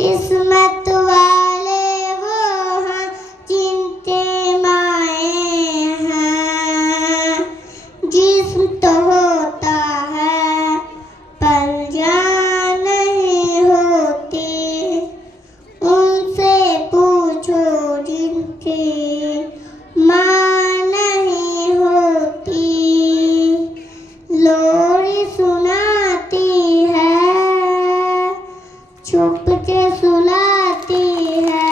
किस्मत वाले वो हैं जिनके माए हैं। जिस्म तो होता है पर जान नहीं होती, उनसे पूछो जिनकी माँ नहीं होती। लोरी सुनाती है, चुप के सुलाती है।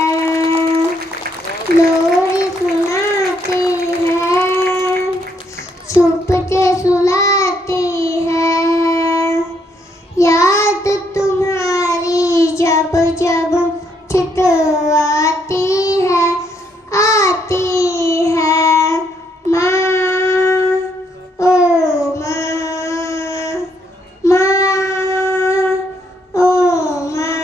लोरी सुनाती है, चुप के सुलाती है। याद तुम्हारी जब जब छिटवाती है, आती है माँ, ओ माँ, माँ, ओ माँ।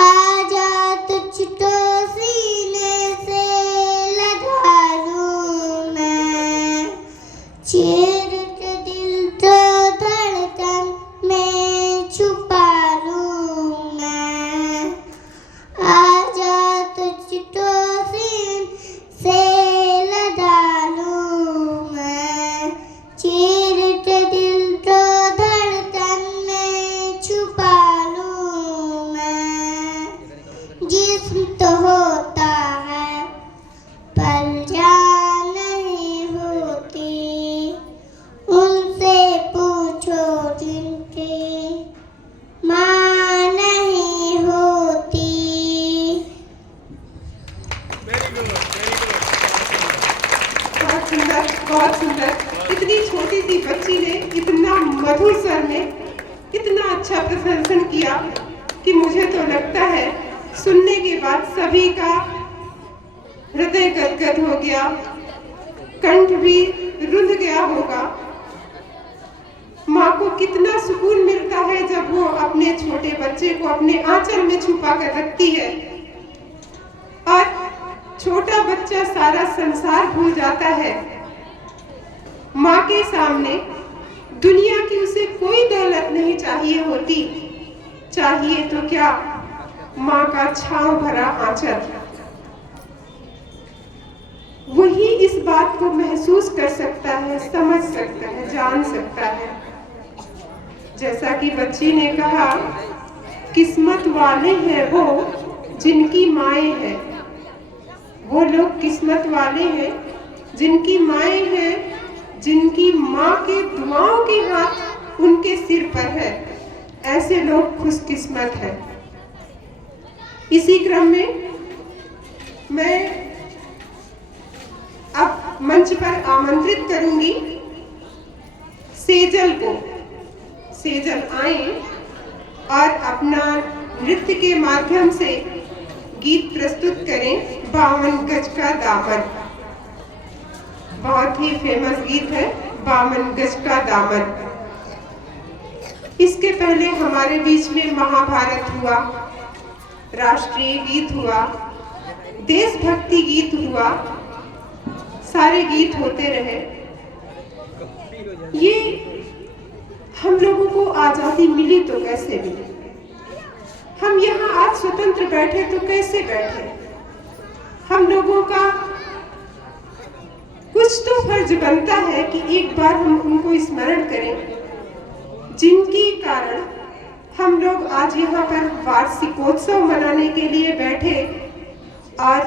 आजा तुझको सीने से लगा लूँ मैं, चीर के दिल तो धड़कन में छुपा लूँ मैं। आजा तुझको सीने से लगा लूँ मैं, चीर के दिल तो धड़कन में छुपा लूँ मैं। जिस्म तो होता है पर जान नहीं होती, उनसे पूछो जिनकी माँ नहीं होती। बहुत सुंदर, बहुत सुंदर। इतनी छोटी सी बच्ची ने इतना मधुर स्वर में इतना अच्छा प्रदर्शन किया कि मुझे तो लगता है सुनने के बाद सभी का हृदय गदगद हो गया, कंठ भी रुंध गया होगा। माँ को कितना सुकून मिलता है जब वो अपने छोटे बच्चे को अपने आंचल में छुपा कर रखती है और छोटा बच्चा सारा संसार भूल जाता है। माँ के सामने दुनिया की उसे कोई दौलत नहीं चाहिए होती, चाहिए तो क्या, माँ का छांव भरा आंचल। वही इस बात को महसूस कर सकता है, समझ सकता है, जान सकता है। जैसा कि बच्ची ने कहा, किस्मत वाले हैं वो जिनकी माएँ हैं। वो लोग किस्मत वाले हैं जिनकी माएँ हैं, जिनकी माँ के दुआओं के हाथ उनके सिर पर है। ऐसे लोग खुशकिस्मत हैं। इसी क्रम में मैं अब मंच पर आमंत्रित करूंगी सेजल को। सेजल आए और अपना नृत्य के माध्यम से गीत प्रस्तुत करें, 52 गज का दामन। बहुत ही फेमस गीत है 52 गज का दामन। इसके पहले हमारे बीच में महाभारत हुआ, राष्ट्रीय गीत हुआ, देशभक्ति गीत हुआ, सारे गीत होते रहे। ये हम लोगों को आजादी मिली तो कैसे मिली, हम यहाँ आज स्वतंत्र बैठे तो कैसे बैठे। हम लोगों का कुछ तो फर्ज बनता है कि एक बार हम उनको स्मरण करें जिनके कारण हम लोग आज यहाँ पर वार्षिकोत्सव मनाने के लिए बैठे और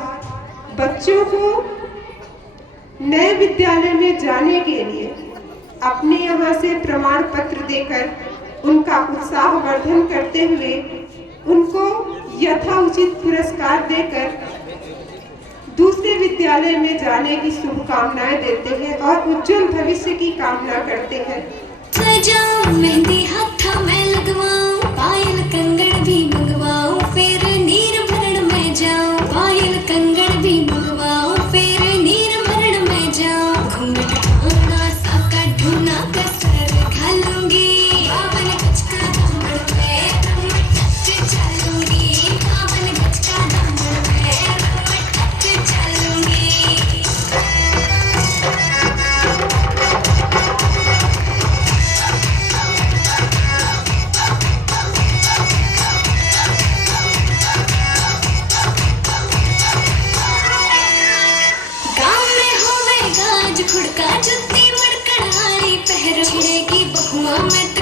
बच्चों को नए विद्यालय में जाने के लिए अपने यहाँ से प्रमाण पत्र देकर उनका उत्साह वर्धन करते हुए उनको यथाउचित पुरस्कार देकर दूसरे विद्यालय में जाने की शुभकामनाएं देते हैं और उज्जवल भविष्य की कामना करते हैं। मेहंदी हाथा में लगवाऊं, पायल कंगन भी मंगवाऊं, फिर नीर भरण में जाऊं। पायल कंगन भी मंगवाऊं, फिर नीर भरण में जाऊं। घूंघट ढूंढना साका ढूंढना कसर घालूंगी, 52 गज का दामन पे रंग टच चलूंगी। 52 गज का दामन पे रंग टच चलूंगी।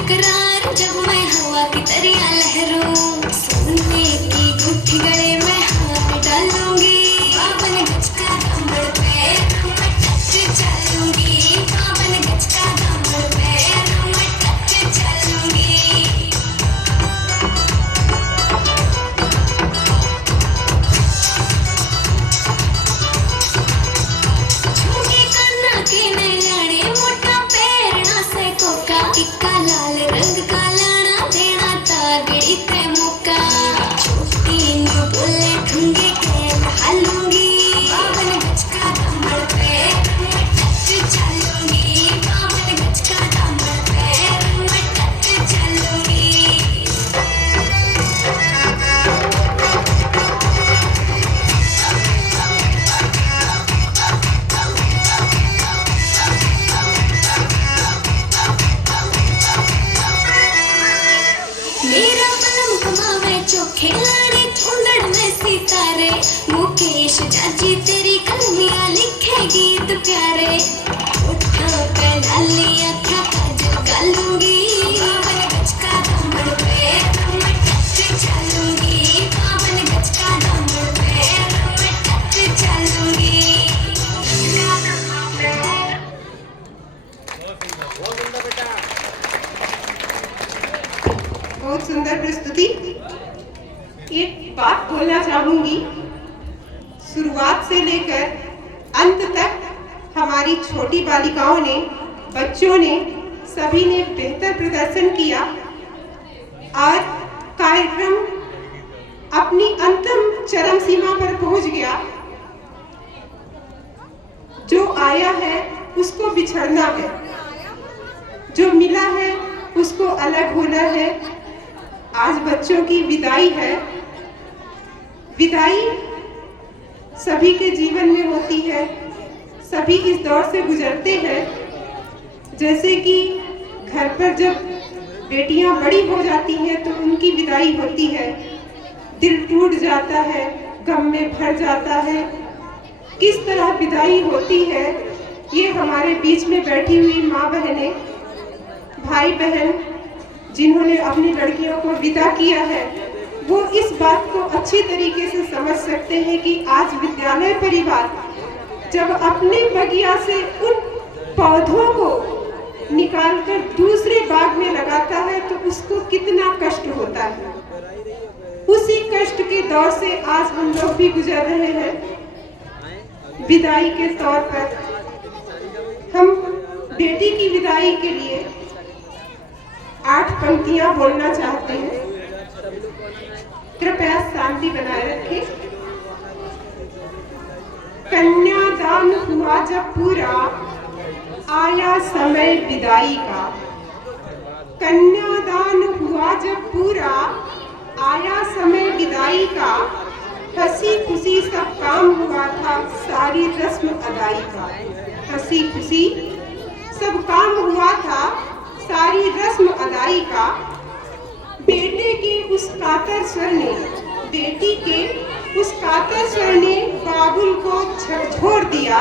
करार जब मैं हवा की तरिया लहरूं सोने की गुठी गले में हाथ डालूंगी बावन गज का दामन पे मैं टच चलूंगी बावन गज का दामन पे मैं टच चलूंगी टिक्का लाल रंग का लाना देना तागड़ी ते मौका छोटी नु बोले ठुंगे के हालूंगी बावन गज का दामन पे मैं टच चलूंगी बावन गज का दामन पे मैं टच चलूंगी मेरा बलम कमावे चोखे लाड़े चुंदड़ में सितारे मुकेश जाजी तेरी कलमियां लिखे गीत प्यारे होठों पे लाली आँखें काजल गालूंगी बावन गज का दामन पे मैं टच चलूंगी बावन गज का दामन पे मैं टच चलूंगी बहुत सुंदर प्रस्तुति। एक बात बोलना चाहूंगी, शुरुआत से लेकर अंत तक हमारी छोटी बालिकाओं ने, बच्चों ने, सभी ने बेहतर प्रदर्शन किया और कार्यक्रम अपनी अंतिम चरम सीमा पर पहुंच गया। जो आया है उसको बिछड़ना है, जो मिला है उसको अलग होना है। आज बच्चों की विदाई है। विदाई सभी के जीवन में होती है, सभी इस दौर से गुजरते हैं। जैसे कि घर पर जब बेटियां बड़ी हो जाती हैं तो उनकी विदाई होती है, दिल टूट जाता है, गम में भर जाता है। किस तरह विदाई होती है ये हमारे बीच में बैठी हुई माँ बहनें, भाई बहन जिन्होंने अपनी लड़कियों को विदा किया है, वो इस बात को अच्छी तरीके से समझ सकते हैं कि आज विद्यालय परिवार जब अपने बगिया से उन पौधों को निकालकर दूसरे बाग में लगाता है तो उसको कितना कष्ट होता है। उसी कष्ट के दौर से आज हम लोग भी गुजर रहे हैं। विदाई के तौर पर हम बेटी की विदाई के लिए 8 पंक्तियां बोलना चाहते हैं। कृपया शांति बनाए रखें। कन्यादान हुआ जब पूरा, आया समय विदाई का। कन्यादान हुआ जब पूरा, आया समय विदाई का। हंसी खुशी सब काम हुआ था, सारी रस्म अदाई का। हंसी खुशी सब काम हुआ था, सारी रस्म अदाई का। बेटे के उस कातर स्वर ने, बेटी के उस कातर स्वर ने बाबुल को झकझोर दिया।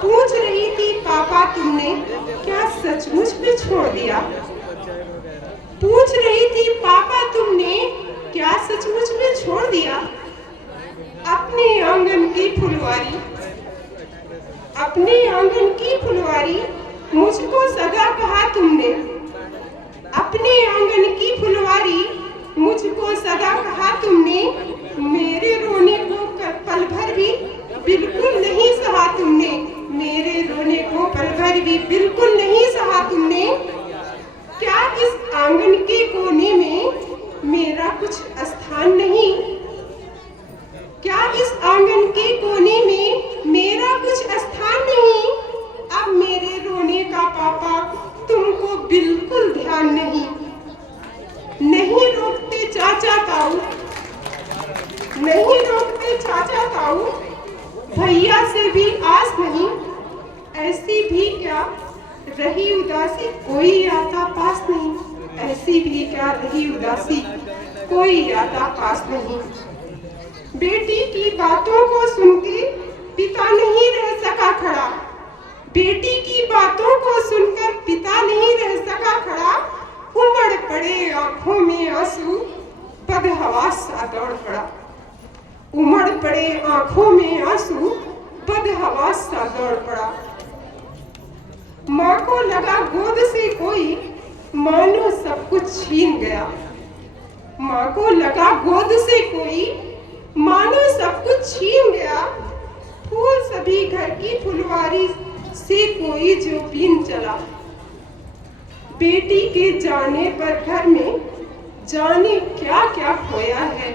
पूछ रही थी पापा तुमने क्या सचमुच में छोड़ दिया। पूछ रही थी पापा तुमने क्या सचमुच में छोड़ दिया। अपने आंगन की फुलवारी, अपने आंगन की फुलवारी मुझको सदा कहा तुमने। अपने आंगन की फुलवारी मुझको सदा कहा तुमने। मेरे रोने को पल भर भी बिल्कुल नहीं सहा तुमने। मेरे रोने को पल भर भी बिल्कुल नहीं सहा तुमने। क्या इस आंगन के कोने में मेरा कुछ स्थान नहीं। क्या इस आंगन के कोने में मेरा कुछ स्थान नहीं। अब मेरे रोने का पापा तुमको बिल्कुल ध्यान नहीं। नहीं रोकते चाचा ताऊ, नहीं रोकते चाचा ताऊ। भैया से भी आस नहीं। ऐसी भी क्या रही उदासी, कोई आता पास नहीं। ऐसी भी क्या रही उदासी, कोई आता पास नहीं। बेटी की बातों को सुन के पिता नहीं रह सका खड़ा। बेटी की बातों को सुनकर पिता नहीं रह सका खड़ा। बदहवास सा दौड़ पड़ा। उमड़ पड़े आंखों में आंसू, बदहवास सा दौड़ पड़ा। माँ को लगा गोद से कोई मानो सब कुछ छीन गया। माँ को लगा गोद से कोई मानो सब कुछ छीन गया। फूल सभी घर की फुलवारी से कोई जो बीन चला। बेटी के जाने पर घर में जाने क्या क्या खोया है।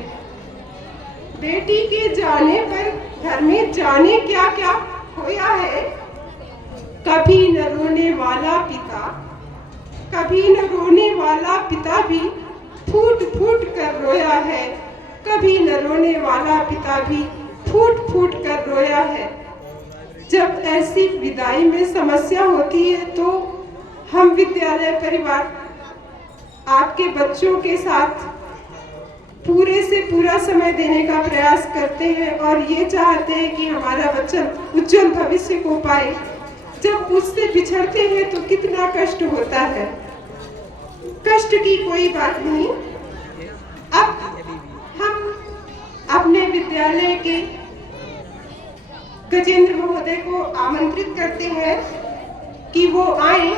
बेटी के जाने पर घर में जाने क्या क्या खोया है। कभी न रोने वाला पिता, कभी न रोने वाला पिता भी फूट फूट कर रोया है। कभी न रोने वाला पिता भी फूट फूट कर रोया है। जब ऐसी विदाई में समस्या होती है तो हम विद्यालय परिवार आपके बच्चों के साथ पूरे से पूरा समय देने का प्रयास करते हैं और ये चाहते हैं कि हमारा बच्चा उज्जवल भविष्य को पाए। जब उससे बिछड़ते हैं तो कितना कष्ट होता है। कष्ट की कोई बात नहीं। अब हम अपने विद्यालय के गजेंद्र महोदय को आमंत्रित करते हैं कि वो आए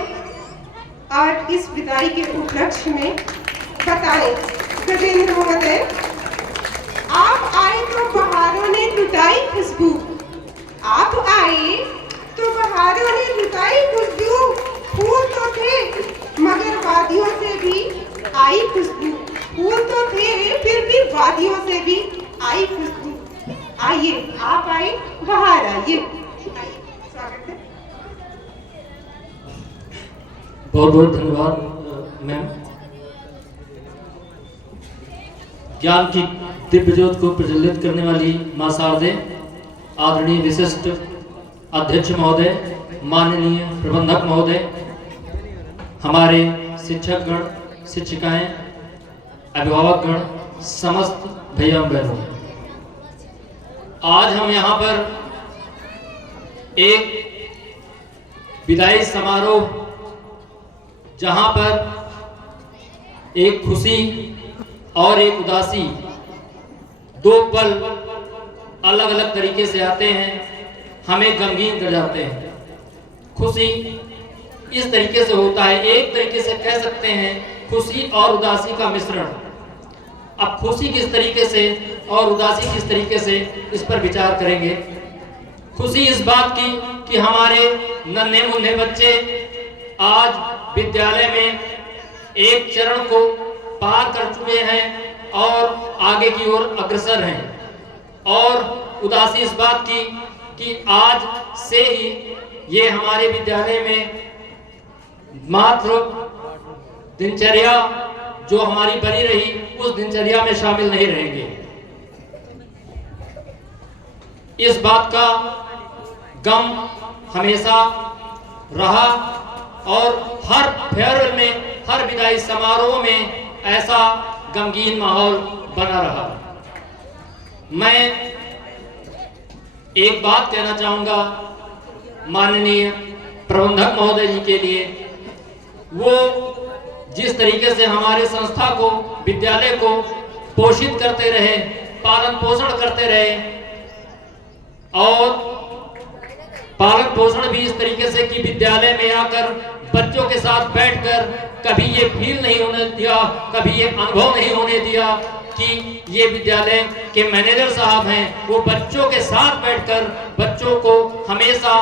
और इस विदाई के उपलक्ष्य में बताएं। गजेंद्र महोदय, आप आए तो बहारों ने लुटाई खुशबू। आप आए तो बहारों ने लुटाई खुशबू। फूल तो थे मगर वादियों से भी आई खुशबू। फूल तो थे फिर भी वादियों से भी आई खुशबू। आइए, आप आए, बाहर आइए। स्वागत है। बहुत बहुत धन्यवाद मैम। ज्ञान की दिव्य ज्योत को प्रज्वलित करने वाली मां शारदे, आदरणीय विशिष्ट अध्यक्ष महोदय, माननीय प्रबंधक महोदय, हमारे शिक्षकगण, शिक्षिकाएं, अभिभावकगण, समस्त भैया बहनों, आज हम यहाँ पर एक विदाई समारोह, जहाँ पर एक खुशी और एक उदासी, दो पल अलग अलग तरीके से आते हैं, हमें गमगीन कर जाते हैं। खुशी इस तरीके से होता है, एक तरीके से कह सकते हैं खुशी और उदासी का मिश्रण। अब खुशी किस तरीके से और उदासी किस तरीके से, इस पर विचार करेंगे। खुशी इस बात की कि हमारे नन्हे मुन्ने बच्चे आज विद्यालय में एक चरण को पार कर चुके हैं और आगे की ओर अग्रसर हैं। और उदासी इस बात की कि आज से ही ये हमारे विद्यालय में मात्र दिनचर्या जो हमारी बनी रही उस दिनचर्या में शामिल नहीं रहेंगे। इस बात का गम हमेशा रहा और हर फेयरवेल में, हर विदाई समारोह में ऐसा गमगीन माहौल बना रहा। मैं एक बात कहना चाहूंगा माननीय प्रबंधक महोदय जी के लिए। वो जिस तरीके से हमारे संस्था को, विद्यालय को पोषित करते रहे, पालन पोषण करते रहे, और पालन पोषण भी इस तरीके से कि विद्यालय में आकर बच्चों के साथ बैठकर कभी ये फील नहीं होने दिया, कभी ये अनुभव नहीं होने दिया कि ये विद्यालय के मैनेजर साहब हैं, वो बच्चों के साथ बैठकर बच्चों को हमेशा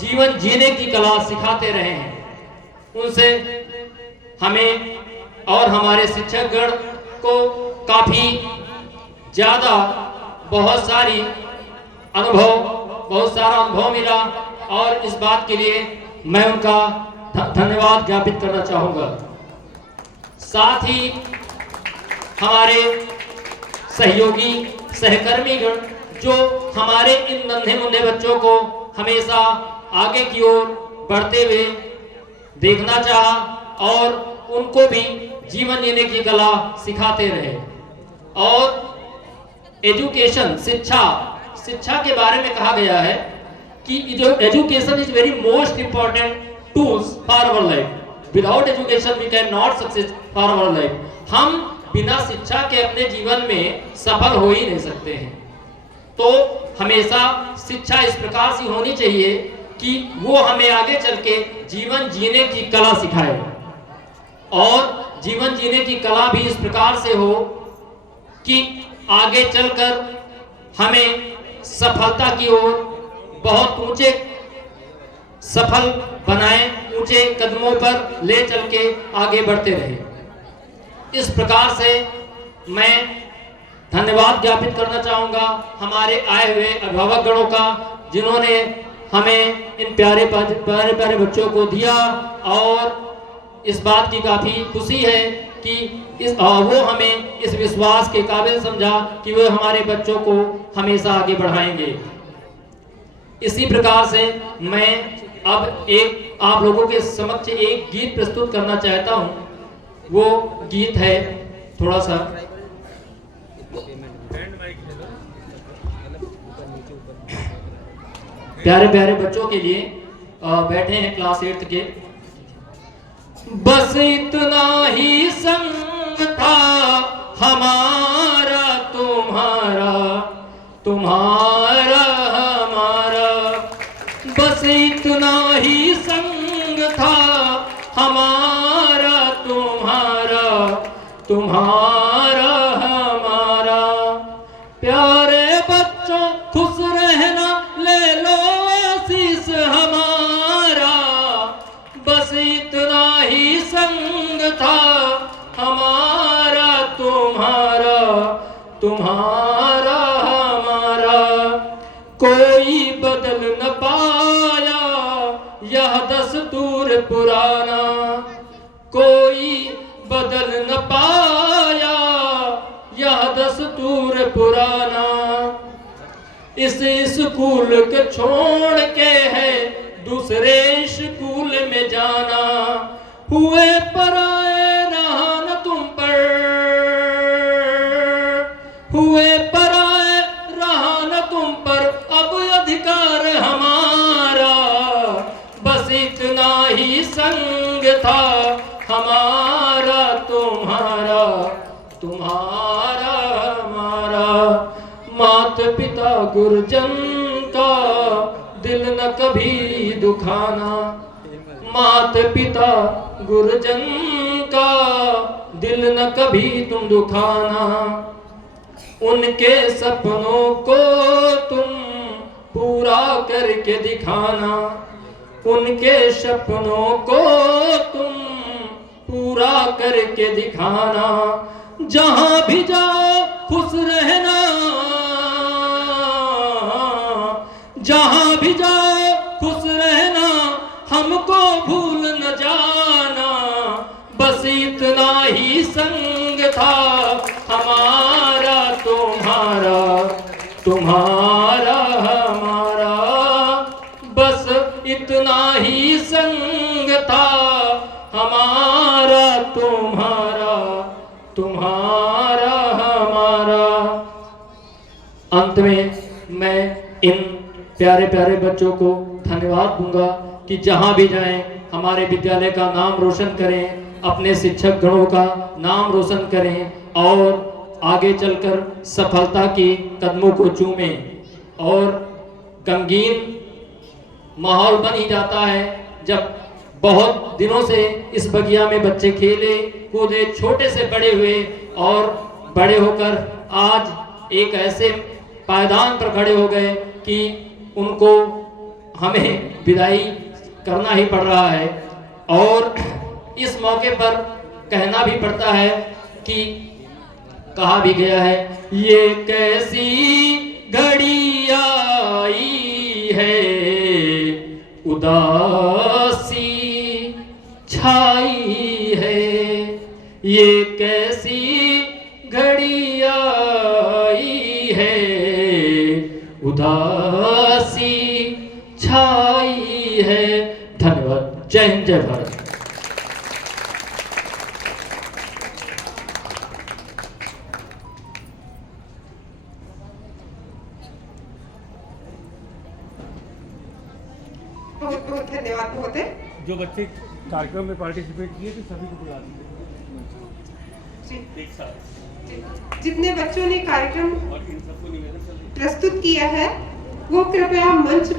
जीवन जीने की कला सिखाते रहे हैं। उनसे हमें और हमारे शिक्षकगण को काफी ज्यादा बहुत सारा अनुभव मिला और इस बात के लिए मैं उनका धन्यवाद ज्ञापित करना चाहूंगा। साथ ही हमारे सहयोगी सहकर्मीगण जो हमारे इन नन्हे मुन्ने बच्चों को हमेशा आगे की ओर बढ़ते हुए देखना चाहा और उनको भी जीवन जीने की कला सिखाते रहे। और एजुकेशन, शिक्षा के बारे में कहा गया है कि education is very most important tools for our life. Without education we can not success for our life. हम बिना शिक्षा के अपने जीवन में सफल हो ही नहीं सकते हैं। तो हमेशा शिक्षा इस प्रकार से होनी चाहिए कि वो हमें आगे चल के जीवन जीने की कला सिखाए, और जीवन जीने की कला भी इस प्रकार से हो कि आगे चलकर हमें सफलता की ओर बहुत ऊंचे सफल बनाए, ऊंचे कदमों पर ले चल के आगे बढ़ते रहे। इस प्रकार से मैं धन्यवाद ज्ञापित करना चाहूँगा हमारे आए हुए अभिभावक गणों का, जिन्होंने हमें इन प्यारे प्यारे बच्चों को दिया, और इस बात की काफ़ी खुशी है कि वो हमें इस विश्वास के काबिल समझा कि वो हमारे बच्चों को हमेशा आगे बढ़ाएंगे। इसी प्रकार से मैं अब एक आप लोगों के समक्ष एक गीत प्रस्तुत करना चाहता हूँ। वो गीत है थोड़ा सा प्यारे प्यारे बच्चों के लिए, बैठे हैं क्लास 8 के। बस इतना ही संग था हमारा तुम्हारा, तुम्हारा हमारा, बस इतना ही संग था हमारा तुम्हारा, तुम्हारा हमारा। प्यारे बच्चों खुश रहना, ले लो आशीष हमारा, बस इतना ही संग था हमारा तुम्हारा, तुम्हारा हमारा। कोई बदल न पाया यह दस्तूर पुराना, कोई बदल न पाया यह दस्तूर पुराना। इस स्कूल को छोड़ के है दूसरे स्कूल में जाना, हुए पराए रहा न तुम पर, हुए पराए रहा न तुम पर अब अधिकार हमारा, बस इतना ही संग था हमारा तुम्हारा, तुम्हारा हमारा। मात पिता गुरुजन का दिल न कभी दुखाना, मात पिता गुरुजन का दिल न कभी तुम दुखाना। उनके सपनों को तुम पूरा करके दिखाना, उनके सपनों को तुम पूरा करके दिखाना। जहां भी जाओ खुश रहना, जहां भी जाओ खुश रहना, हमको भूल न जाना, बस इतना ही संग था हमारा तुम्हारा, तुम्हारा हमारा, बस इतना ही संग था हमारा तुम्हारा, तुम्हारा हमारा। अंत में मैं इन प्यारे प्यारे बच्चों को धन्यवाद दूंगा कि जहां भी जाएं हमारे विद्यालय का नाम रोशन करें, अपने शिक्षक गणों का नाम रोशन करें और आगे चलकर सफलता के कदमों को चूमें। और गमगीन माहौल बन ही जाता है जब बहुत दिनों से इस बगिया में बच्चे खेले कूदे, छोटे से बड़े हुए और बड़े होकर आज एक ऐसे पायदान पर खड़े हो गए कि उनको हमें विदाई करना ही पड़ रहा है। और इस मौके पर कहना भी पड़ता है कि कहा भी गया है, ये कैसी घड़ी आई है उदासी छाई है, ये कैसी घड़ी आई है उदासी छाई है। धन्यवाद। जय हिंद, जय भारत। बहुत बहुत धन्यवाद महोदय। जो बच्चे कार्यक्रम में पार्टिसिपेट किए थे सभी को बुला दीजिए। जितने बच्चों ने कार्यक्रम प्रस्तुत किया है वो कृपया मंच